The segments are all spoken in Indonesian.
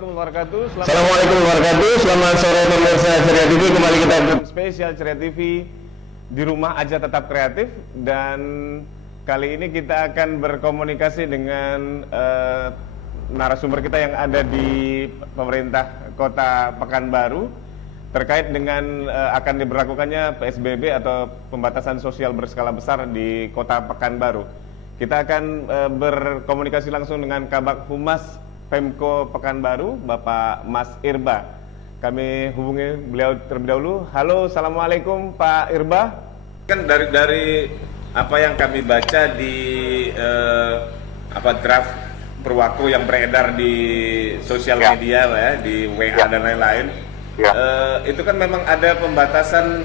Assalamualaikum warahmatullahi wabarakatuh. Assalamualaikum warahmatullahi wabarakatuh. Selamat sore pemirsa Ceria TV. Kembali kita spesial Ceria TV di rumah aja tetap kreatif, dan kali ini kita akan berkomunikasi dengan narasumber kita yang ada di pemerintah Kota Pekanbaru terkait dengan akan diberlakukannya PSBB atau pembatasan sosial berskala besar di Kota Pekanbaru. Kita akan berkomunikasi langsung dengan Kabag Humas Pemko Pekanbaru, Bapak Mas Irba. Kami hubungi beliau terlebih dahulu. Halo, assalamualaikum Pak Irba. Kan dari apa yang kami baca di draft perwaku yang beredar di sosial media, Pak, ya, di WA dan lain-lain, itu kan memang ada pembatasan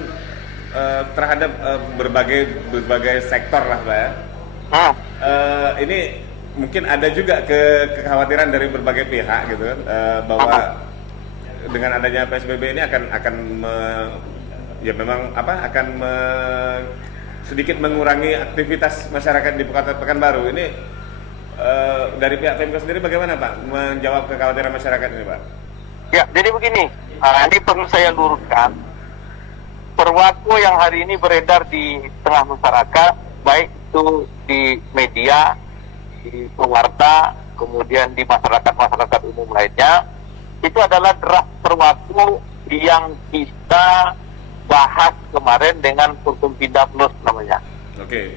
terhadap berbagai sektor lah, Pak, ya. Ini mungkin ada juga kekhawatiran dari berbagai pihak gitu kan, bahwa dengan adanya PSBB ini akan sedikit mengurangi aktivitas masyarakat di Kota Pekanbaru. Ini dari pihak Pemko sendiri bagaimana, Pak, menjawab kekhawatiran masyarakat ini, Pak? Ya, jadi begini, ini perlu saya luruskan. Perwaku yang hari ini beredar di tengah masyarakat, baik itu di media, di pewarta, kemudian di masyarakat umum lainnya, itu adalah draft perwaku yang kita bahas kemarin dengan Forkompinda Plus namanya. Oke.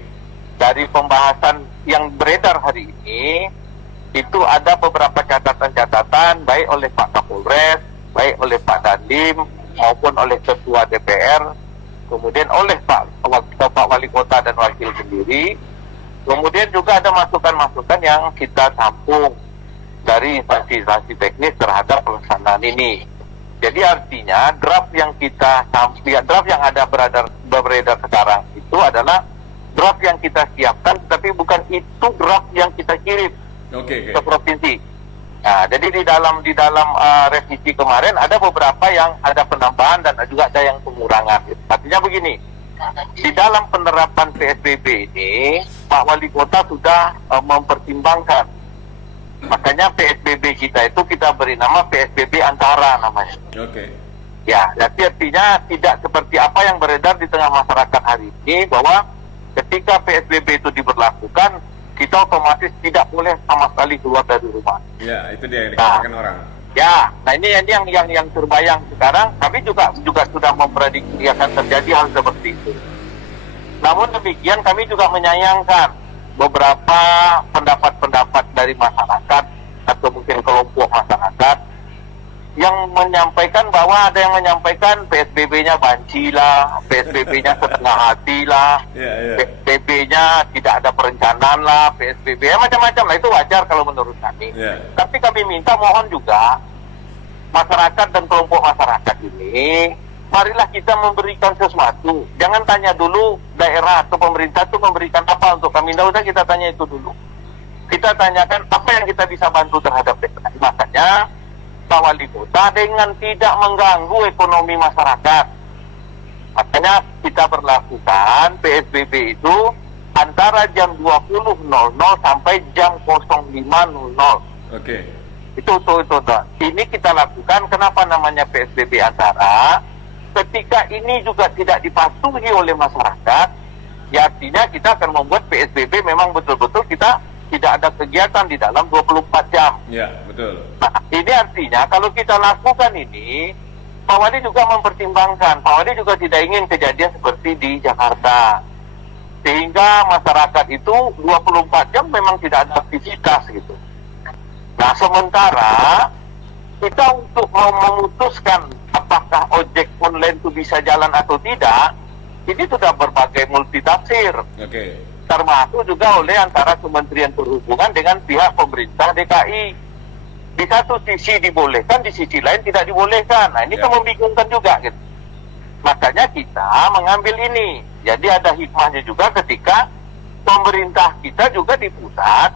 Dari pembahasan yang beredar hari ini, itu ada beberapa catatan-catatan baik oleh Pak Kapolres, baik oleh Pak Dandim, maupun oleh Ketua DPR, kemudian oleh Pak Wali Kota dan Wakil sendiri. Kemudian juga ada masukan-masukan yang kita tampung dari instansi-instansi teknis terhadap pelaksanaan ini. Jadi artinya draft yang ada beredar sekarang itu adalah draft yang kita siapkan, tapi bukan itu draft yang kita kirim ke provinsi. Nah, jadi di dalam revisi kemarin ada beberapa yang ada penambahan dan juga ada yang pengurangan. Artinya begini, di dalam penerapan PSBB ini Pak Wali Kota sudah mempertimbangkan. Makanya PSBB kita itu kita beri nama PSBB antara namanya. Oke. Ya, jadi artinya tidak seperti apa yang beredar di tengah masyarakat hari ini, bahwa ketika PSBB itu diberlakukan, kita otomatis tidak boleh sama sekali keluar dari rumah. Ya, itu dia yang dikatakan orang. Ya, nah ini yang terbayang sekarang. Kami juga sudah memprediksi akan terjadi hal seperti itu. Namun demikian kami juga menyayangkan beberapa pendapat-pendapat dari masyarakat atau mungkin kelompok masyarakat yang menyampaikan bahwa ada yang menyampaikan PSBB-nya banci lah, PSBB-nya setengah hati lah, PSBB-nya tidak ada perencanaan lah, PSBB macam-macam lah. Itu wajar kalau menurut kami. Tapi kami minta mohon juga masyarakat dan kelompok masyarakat ini, marilah kita memberikan sesuatu. Jangan tanya dulu daerah atau pemerintah itu memberikan apa untuk kami. Tidak usah kita tanya itu dulu. Kita tanyakan apa yang kita bisa bantu terhadap daerah. Makanya Pak Wali Kota dengan tidak mengganggu ekonomi masyarakat, makanya kita berlakukan PSBB itu antara jam 20.00 sampai jam 05.00. Oke. Itu. Ini kita lakukan. Kenapa namanya PSBB antara? Ketika ini juga tidak dipatuhi oleh masyarakat, ya artinya kita akan membuat PSBB memang betul-betul kita tidak ada kegiatan di dalam 24 jam. Ya, betul. Nah, ini artinya kalau kita lakukan ini, Pak Wali juga mempertimbangkan. Pak Wali juga tidak ingin kejadian seperti di Jakarta, sehingga masyarakat itu 24 jam memang tidak ada aktivitas gitu. Nah, sementara kita untuk mau memutuskan apakah ojek online itu bisa jalan atau tidak, ini sudah berbagai multitafsir. Oke. Termasuk juga oleh antara Kementerian Perhubungan dengan pihak pemerintah DKI. Di satu sisi dibolehkan, di sisi lain tidak dibolehkan. Nah, ini kan membingungkan juga gitu. Makanya kita mengambil ini. Jadi ada hikmahnya juga ketika pemerintah kita juga di pusat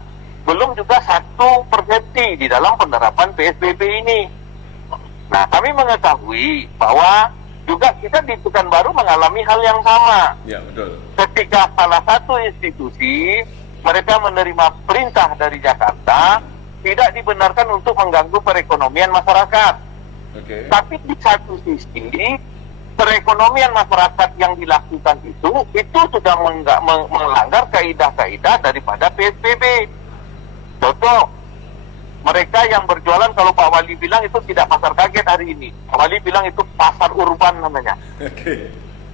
belum juga satu persepsi di dalam penerapan PSBB ini. Nah, kami mengetahui bahwa juga kita di Pekanbaru mengalami hal yang sama. Ya, betul. Ketika salah satu institusi mereka menerima perintah dari Jakarta tidak dibenarkan untuk mengganggu perekonomian masyarakat. Oke. Tapi di satu sisi, perekonomian masyarakat yang dilakukan itu sudah melanggar kaidah-kaidah daripada PSBB. Contoh, mereka yang berjualan, kalau Pak Wali bilang itu tidak pasar kaget hari ini. Pak Wali bilang itu pasar urban namanya. Oke.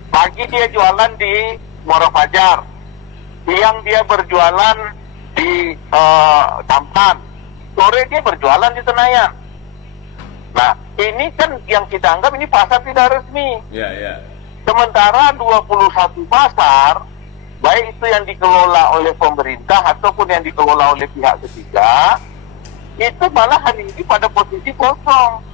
Pagi dia jualan di Muara Fajar, siang dia berjualan di Tampan, sore dia berjualan di Senayan. Nah, ini kan yang kita anggap ini pasar tidak resmi. Ya, ya. Sementara 21 pasar, baik itu yang dikelola oleh pemerintah ataupun yang dikelola oleh pihak ketiga, itu malah hari ini pada posisi kosong.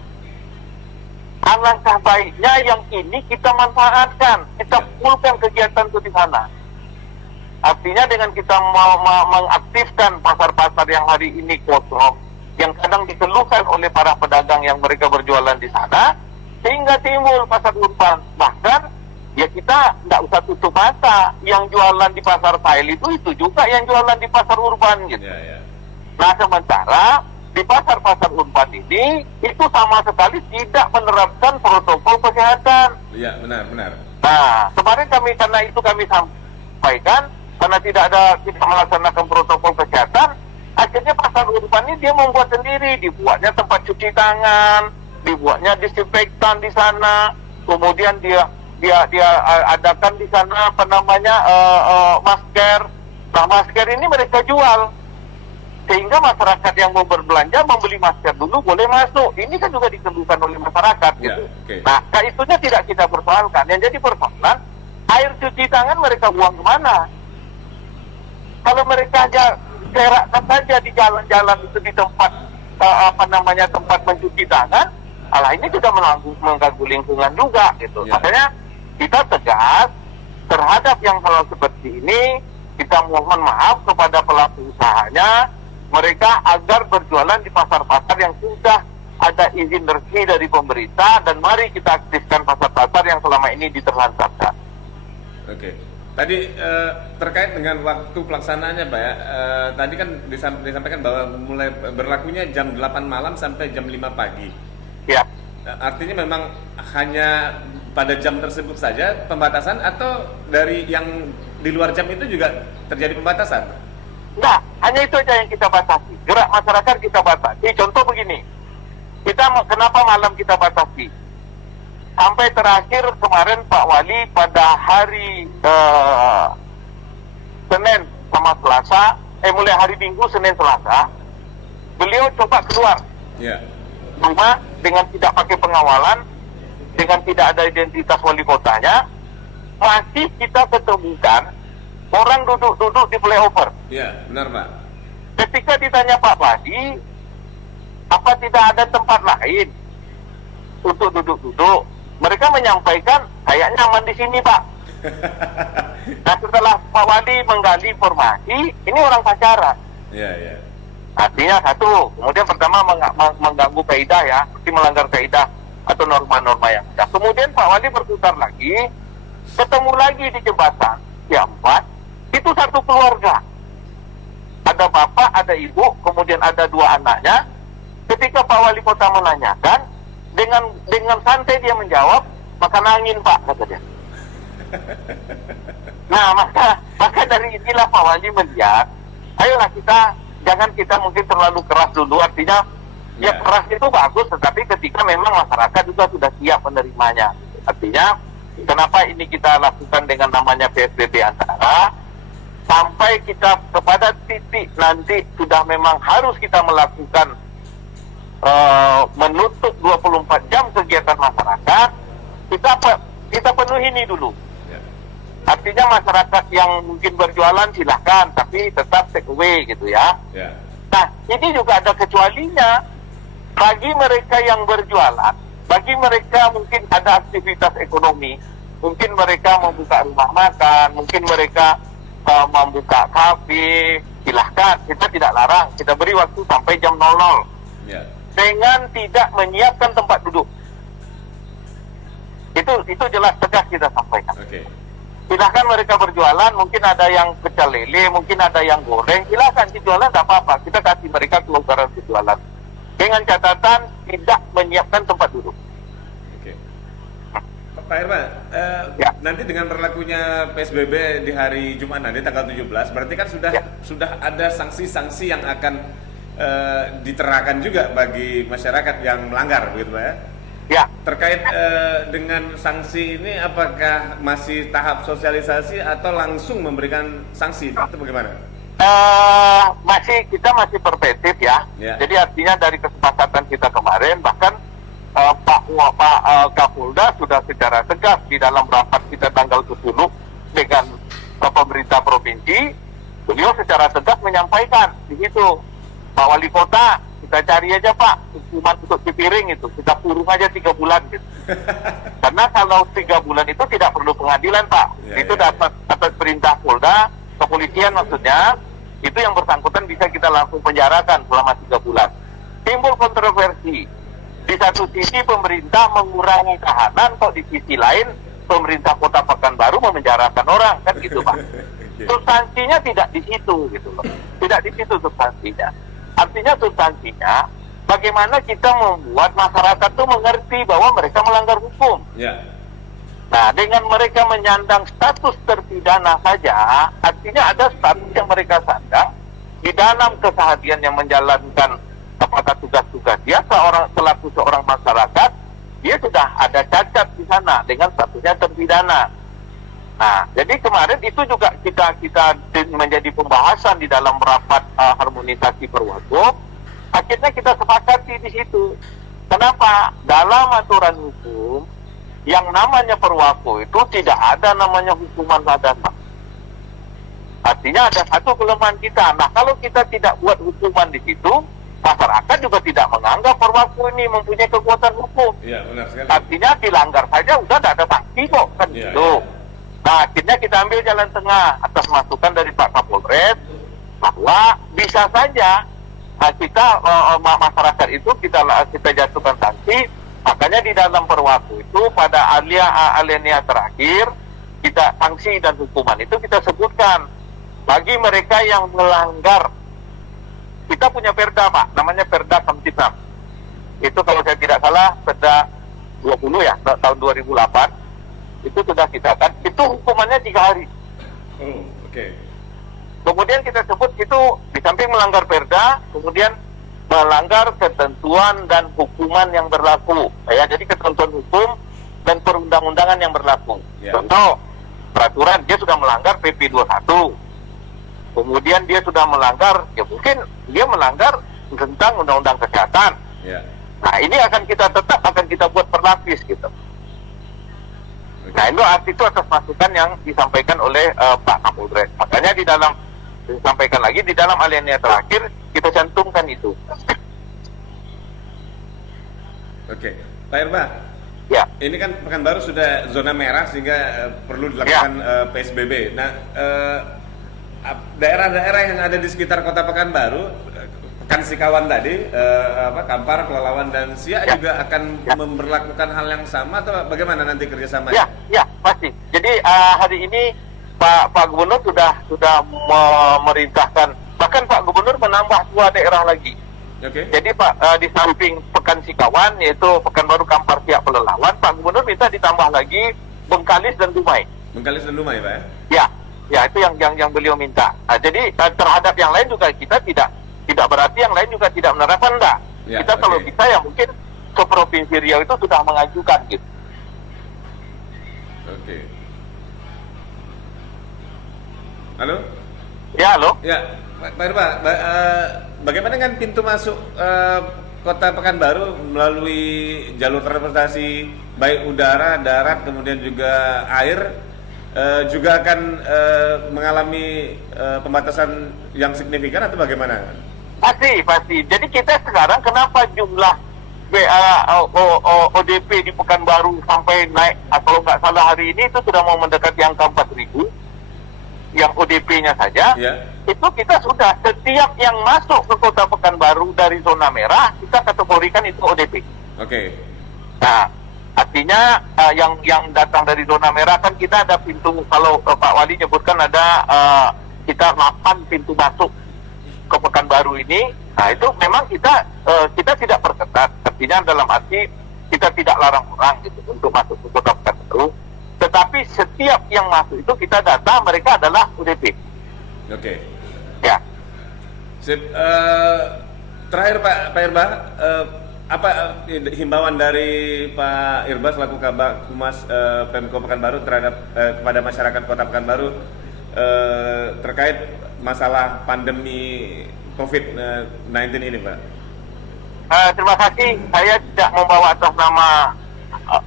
Alangkah baiknya yang ini kita manfaatkan, kita fullkan kegiatan itu di sana. Artinya dengan kita mengaktifkan pasar-pasar yang hari ini kosong, yang kadang dikeluhkan oleh para pedagang yang mereka berjualan di sana, sehingga timbul pasar urban. Bahkan ya kita tidak usah tutup mata, yang jualan di pasar Fail itu juga yang jualan di pasar urban gitu. Ya, ya. Nah, sementara di pasar-pasar urban ini itu sama sekali tidak menerapkan protokol kesehatan. Iya, benar. Nah, kemarin karena itu kami sampaikan, karena tidak melaksanakan protokol kesehatan, akhirnya pasar urban ini dia membuat sendiri, dibuatnya tempat cuci tangan, dibuatnya disinfektan di sana, kemudian dia adakan di sana masker. Nah, masker ini mereka jual, sehingga masyarakat yang mau berbelanja membeli masker dulu boleh masuk. Ini kan juga dikeluhkan oleh masyarakat gitu. Okay. Nah, itunya tidak kita persoalkan. Yang jadi persoalan, air cuci tangan mereka buang kemana? Kalau mereka aja gerakkan saja di jalan-jalan itu di tempat tempat mencuci tangan, ini juga mengganggu lingkungan juga gitu. Makanya kita tegas terhadap yang hal seperti ini. Kita mohon maaf kepada pelaku usahanya, mereka agar berjualan di pasar-pasar yang sudah ada izin resmi dari pemerintah, dan mari kita aktifkan pasar-pasar yang selama ini diterlantarkan. Oke. Tadi terkait dengan waktu pelaksanaannya Pak ya, tadi kan disampaikan bahwa mulai berlakunya jam 8 malam sampai jam 5 pagi. Ya. Artinya memang hanya pada jam tersebut saja pembatasan, atau dari yang di luar jam itu juga terjadi pembatasan? Nah, hanya itu aja yang kita batasi. Gerak masyarakat kita batasi. Contoh begini, kenapa malam kita batasi? Sampai terakhir kemarin Pak Wali pada hari Senin sama Selasa, mulai hari Minggu, Senin, Selasa, beliau coba keluar. Ya. Cuma dengan tidak pakai pengawalan, dengan tidak ada identitas wali kotanya, masih kita ketemukan orang duduk-duduk di flyover. Iya, benar Pak. Ketika ditanya Pak Wali, apa tidak ada tempat lain untuk duduk-duduk, mereka menyampaikan kayaknya aman di sini Pak. Nah, setelah Pak Wali menggali informasi, ini orang pacaran. Iya. Artinya satu, kemudian pertama mengganggu kaidah ya, seperti melanggar kaidah atau norma-norma yang ada. Kemudian Pak Wali berputar lagi, ketemu lagi di jembatan yang 4, itu satu keluarga. Ada bapak, ada ibu, kemudian ada 2 anaknya. Ketika Pak Wali Kota menanyakan, dengan santai dia menjawab, makan angin Pak, kata dia. Nah, maka dari inilah Pak Wali melihat, ayolah jangan kita mungkin terlalu keras dulu. Artinya ya keras itu bagus, tetapi ketika memang masyarakat juga sudah siap menerimanya. Artinya kenapa ini kita lakukan dengan namanya PSBB antara, sampai kita kepada titik nanti sudah memang harus kita melakukan menutup 24 jam kegiatan masyarakat, kita penuhi ini dulu. Artinya masyarakat yang mungkin berjualan silahkan, tapi tetap take away gitu ya. Nah, ini juga ada kecualinya. Bagi mereka yang berjualan, bagi mereka mungkin ada aktivitas ekonomi, mungkin mereka membuka rumah makan, mungkin mereka membuka kafe, silahkan, kita tidak larang, kita beri waktu sampai jam 00 dengan tidak menyiapkan tempat duduk. Itu jelas tegas kita sampaikan. Silahkan mereka berjualan, mungkin ada yang pecel lele, mungkin ada yang goreng, silahkan dijualan, tidak apa-apa. Kita kasih mereka kelonggaran berjualan. Dengan catatan tidak menyiapkan tempat duduk. Oke. Pak Irma, Ya. nanti dengan berlakunya PSBB di hari Jumat nanti tanggal 17, berarti kan sudah ada sanksi-sanksi yang akan diterapkan juga bagi masyarakat yang melanggar, begitu Pak ya? Ya, Terkait dengan sanksi ini, apakah masih tahap sosialisasi atau langsung memberikan sanksi? Itu bagaimana? kita masih preventif ya. Ya. Jadi artinya dari kesepakatan kita kemarin, bahkan Pak Kapolda sudah secara tegas di dalam rapat kita tanggal 10 dengan pemerintah provinsi, beliau secara tegas menyampaikan di situ, Pak Wali Kota, kita cari aja Pak hukuman untuk Cipiring itu, kita kurung aja 3 bulan gitu. Karena kalau 3 bulan itu tidak perlu pengadilan Pak, Ya, itu ya. dapat atas perintah Polda, kepolisian maksudnya, itu yang bersangkutan bisa kita langsung penjarakan selama 3 bulan. Timbul kontroversi. Di satu sisi pemerintah mengurangi tahanan, kok di sisi lain pemerintah Kota Pekanbaru memenjarakan orang, kan gitu Pak. Oke. Substansinya tidak di situ gitu loh. Tidak di situ substansinya. Artinya substansinya bagaimana kita membuat masyarakat itu mengerti bahwa mereka melanggar hukum. Ya. Nah, dengan mereka menyandang status terpidana saja, artinya ada status yang mereka sandang di dalam keseharian yang menjalankan apakah tugas-tugas dia selaku seorang masyarakat, dia sudah ada cacat di sana dengan statusnya terpidana. Nah, jadi kemarin itu juga kita menjadi pembahasan di dalam rapat harmonisasi Perwagub. Akhirnya kita sepakati di situ. Kenapa? Dalam aturan hukum yang namanya Perwako itu tidak ada namanya hukuman badan. Artinya ada satu kelemahan kita. Nah, kalau kita tidak buat hukuman di situ, masyarakat juga tidak menganggap Perwako ini mempunyai kekuatan hukum. Iya, benar sekali. Artinya dilanggar saja udah tidak ada sanksi kok, kan Iya, gitu. iya. Nah, akhirnya kita ambil jalan tengah atas masukan dari Pak Kapolres bahwa bisa saja masyarakat itu kita jatuhkan sanksi. Makanya di dalam Perwako itu pada alinea terakhir kita sanksi dan hukuman itu kita sebutkan bagi mereka yang melanggar. Kita punya perda Pak, namanya Perda Kamtipnas. Itu kalau saya tidak salah Perda 20 ya, tahun 2008. Itu sudah kita kan, itu hukumannya 3 hari. Oh, oke. Kemudian kita sebut itu di samping melanggar perda, kemudian melanggar ketentuan dan hukuman yang berlaku. Ya, jadi ketentuan hukum dan perundang-undangan yang berlaku. Ya. Contoh, peraturan dia sudah melanggar PP 21. Kemudian dia sudah melanggar, ya mungkin dia melanggar tentang undang-undang kesehatan. Ya. Nah, ini akan kita buat berlapis gitu. Nah, itu atas masukan yang disampaikan oleh Pak Kapolres. Makanya disampaikan lagi di dalam alinea terakhir kita cantumkan itu. Oke. Pak Irma, Ya, ini kan Pekanbaru sudah zona merah sehingga perlu dilakukan PSBB. Nah, daerah-daerah yang ada di sekitar Kota Pekanbaru, Pekan Sikawan tadi, Kampar, Pelalawan dan Siak juga akan memberlakukan hal yang sama atau bagaimana nanti kerjasamanya? ya, pasti. Jadi hari ini Pak Gubernur sudah memerintahkan, bahkan Pak Gubernur menambah 2 daerah lagi. Oke. Jadi di samping Pekan Sikawan yaitu Pekanbaru, Kampar, Siak, Pelalawan, Pak Gubernur minta ditambah lagi Bengkalis dan Dumai. Bengkalis dan Dumai, Pak ya? Ya, itu yang beliau minta. Nah, jadi terhadap yang lain juga kita tidak berarti yang lain juga tidak menerapkan, enggak. Ya, Kita kalau oke. bisa ya mungkin ke Provinsi Riau itu sudah mengajukan gitu. Oke. Halo? Ya, halo? Ya, Pak Irma, bagaimana dengan pintu masuk Kota Pekanbaru melalui jalur transportasi baik udara, darat, kemudian juga air juga akan mengalami pembatasan yang signifikan atau bagaimana? Pasti. Jadi kita sekarang kenapa jumlah ODP di Pekanbaru sampai naik, kalau nggak salah hari ini itu sudah mau mendekati angka 4.000 yang ODP-nya saja. Ya. Itu kita sudah setiap yang masuk ke Kota Pekanbaru dari zona merah kita kategorikan itu ODP. Oke. Nah, Artinya yang datang dari zona merah kan kita ada pintu, kalau Pak Wali nyebutkan ada kita 8 pintu masuk ke Pekanbaru ini. Nah itu memang kita tidak perketat, artinya dalam arti kita tidak larang orang gitu untuk masuk ke Kota Pekanbaru. Tetapi setiap yang masuk itu kita data mereka adalah ODP. Oke. Ya. Sip. Terakhir Pak Irba, apa himbauan dari Pak Irba selaku Kabak Humas Pemko Pekanbaru terhadap kepada masyarakat Kota Pekanbaru terkait masalah pandemi COVID-19 ini, Pak? Terima kasih. Saya tidak membawa atas nama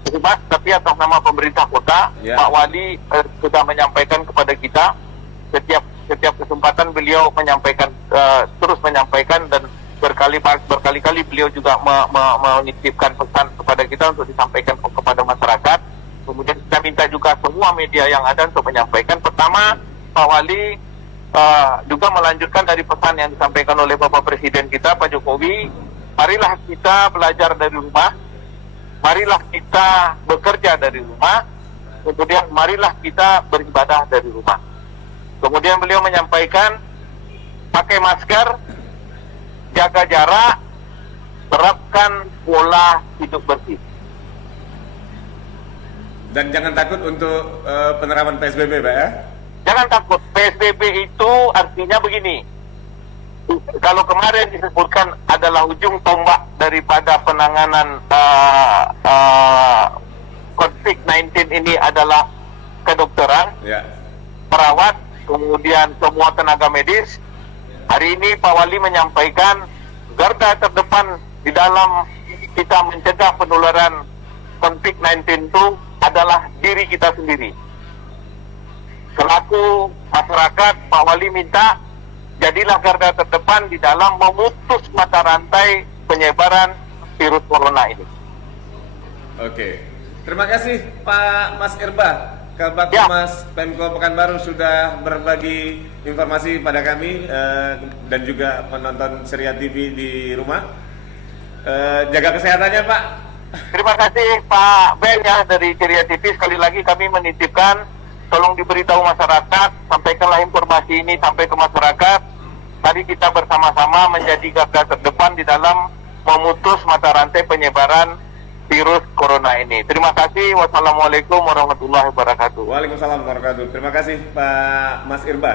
humas, tapi atas nama pemerintah kota. Ya. Pak Wali sudah menyampaikan kepada kita setiap kesempatan beliau menyampaikan, terus menyampaikan, dan berkali-kali beliau juga menitipkan pesan kepada kita untuk disampaikan kepada masyarakat. Kemudian kita minta juga semua media yang ada untuk menyampaikan. Pertama, Pak Wali juga melanjutkan dari pesan yang disampaikan oleh Bapak Presiden kita, Pak Jokowi. Marilah kita belajar dari rumah, marilah kita bekerja dari rumah, kemudian marilah kita beribadah dari rumah. Kemudian beliau menyampaikan pakai masker, jaga jarak, terapkan pola hidup bersih. Dan jangan takut untuk penerapan PSBB, Pak, ya? Jangan takut, PSBB itu artinya begini. Kalau kemarin disebutkan adalah ujung tombak daripada penanganan COVID-19 ini adalah kedokteran, Ya. perawat, kemudian semua tenaga medis. Hari ini Pak Wali menyampaikan garda terdepan di dalam kita mencegah penularan COVID-19 itu adalah diri kita sendiri. Selaku masyarakat, Pak Wali minta jadilah garda terdepan di dalam memutus mata rantai penyebaran virus corona ini. Oke. Terima kasih Pak Mas Irba, Kabak Ya. Humas Pemko Pekanbaru sudah berbagi informasi pada kami dan juga penonton Ceria TV di rumah. Jaga kesehatannya, Pak. Terima kasih Pak Ben ya dari Ceria TV. Sekali lagi kami menitipkan, tolong diberitahu masyarakat, sampaikanlah informasi ini sampai ke masyarakat. Mari kita bersama-sama menjadi garda terdepan di dalam memutus mata rantai penyebaran virus corona ini. Terima kasih. Wassalamualaikum warahmatullahi wabarakatuh. Waalaikumsalam warahmatullahi wabarakatuh. Terima kasih Pak Mas Irba.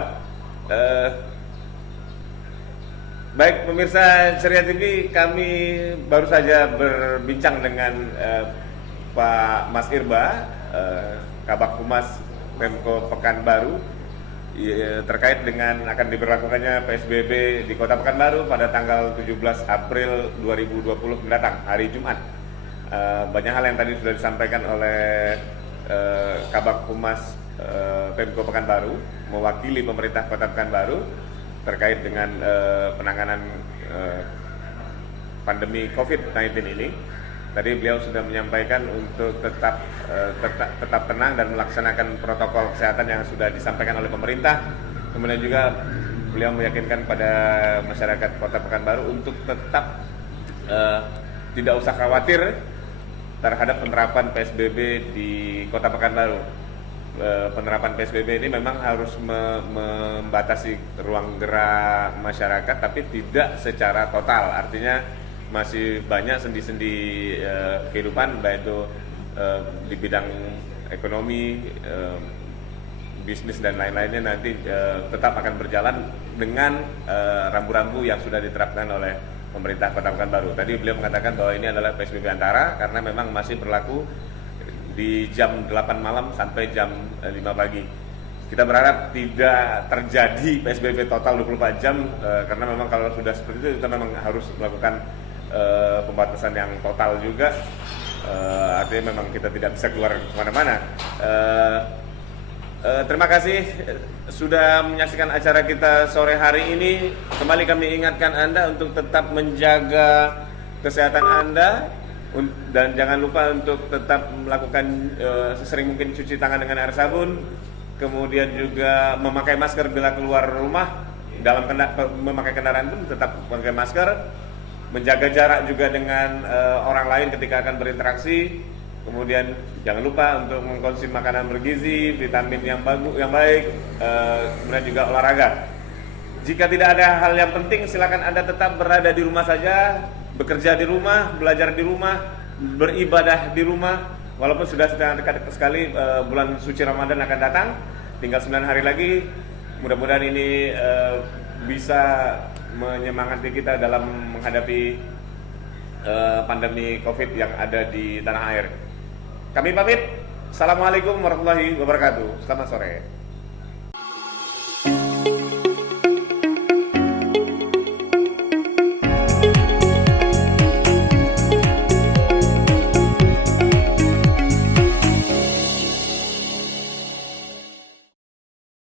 Baik pemirsa Ceria TV, kami baru saja berbincang dengan Pak Mas Irba, Kabak Humas Pemko Pekanbaru, terkait dengan akan diberlakukannya PSBB di Kota Pekanbaru pada tanggal 17 April 2020 mendatang, hari Jumat. Banyak hal yang tadi sudah disampaikan oleh Kabak Humas Pemko Pekanbaru mewakili pemerintah Kota Pekanbaru terkait dengan penanganan pandemi COVID-19 ini. Tadi beliau sudah menyampaikan untuk tetap tenang dan melaksanakan protokol kesehatan yang sudah disampaikan oleh pemerintah. Kemudian juga beliau meyakinkan pada masyarakat Kota Pekanbaru untuk tetap tidak usah khawatir terhadap penerapan PSBB di Kota Pekanbaru. Penerapan PSBB ini memang harus membatasi ruang gerak masyarakat, tapi tidak secara total. Artinya masih banyak sendi-sendi kehidupan, baik itu di bidang ekonomi, bisnis dan lain-lainnya nanti tetap akan berjalan dengan rambu-rambu yang sudah diterapkan oleh pemerintah Kota Pekanbaru. Tadi beliau mengatakan bahwa ini adalah PSBB antara karena memang masih berlaku di jam 8 malam sampai jam 5 pagi. Kita berharap tidak terjadi PSBB total 24 jam karena memang kalau sudah seperti itu kita memang harus melakukan pembatasan yang total juga. Artinya memang kita tidak bisa keluar kemana-mana. Terima kasih sudah menyaksikan acara kita sore hari ini. Kembali kami ingatkan Anda untuk tetap menjaga kesehatan Anda dan jangan lupa untuk tetap melakukan sesering mungkin cuci tangan dengan air sabun, kemudian juga memakai masker bila keluar rumah, dalam memakai kendaraan pun tetap memakai masker, menjaga jarak juga dengan orang lain ketika akan berinteraksi, kemudian jangan lupa untuk mengkonsumsi makanan bergizi, vitamin yang bagus, yang baik, kemudian juga olahraga. Jika tidak ada hal yang penting, silakan Anda tetap berada di rumah saja, bekerja di rumah, belajar di rumah, beribadah di rumah. Walaupun sudah dekat sekali bulan suci Ramadan akan datang, tinggal 9 hari lagi. Mudah-mudahan ini bisa menyemangati kita dalam menghadapi pandemi COVID yang ada di tanah air. Kami pamit. Assalamualaikum warahmatullahi wabarakatuh. Selamat sore.